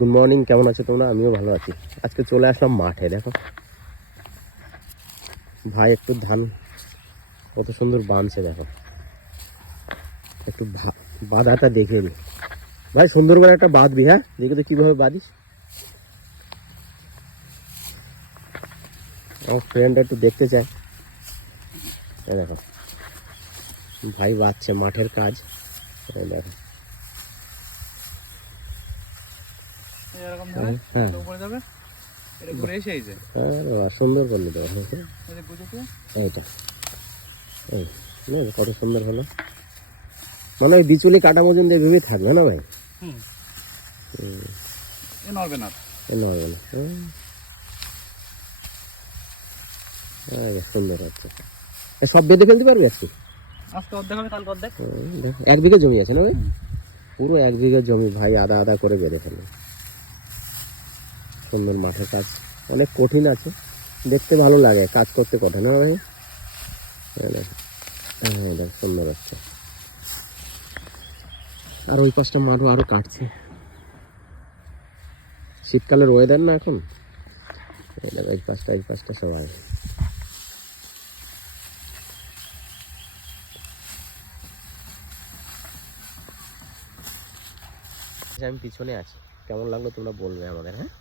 Good morning, কেমন আছো তোমরা? আমিও ভালো আছি। আজকে চলে আসলাম মাঠে। দেখো ভাই একটু ধান কত সুন্দর বাঁধছে। দেখো একটু বাঁধাটা দেখে নি ভাই, সুন্দর করে একটা বাঁধবি। হ্যাঁ, দেখে তো কিভাবে বাঁধিস। আমার ফ্রেন্ড একটু দেখতে চায়। দেখো ভাই বাঁধছে, মাঠের কাজ। দেখো সুন্দর করলি তো এইটা। কত সুন্দর হলো। মানে ওই বিচুলি কাটা মতন যে ভেবে থাকবে না ভাই। নড়বে না। সুন্দর হচ্ছে। সব বেঁধে ফেলতে পারবি আজকে? আজকে অর্ধেক হবে, কালকে অর্ধেক। 1 বিঘা জমি আছে না ভাই? পুরো 1 বিঘা জমি ভাই আদা আদা করে বেঁধে ফেলে। সুন্দর মাঠের কাজ, অনেক কঠিন আছে, দেখতে ভালো লাগে, কাজ করতে কঠিন না ভাই। সুন্দর হচ্ছে। আর ওই পাশটা মাঠও আরো কাটছে। শীতকালের ওয়েদার না এখন। এই পাশটা সবাই আমি পিছনে আছি। কেমন লাগলো তোমরা বলবে আমাদের। হ্যাঁ।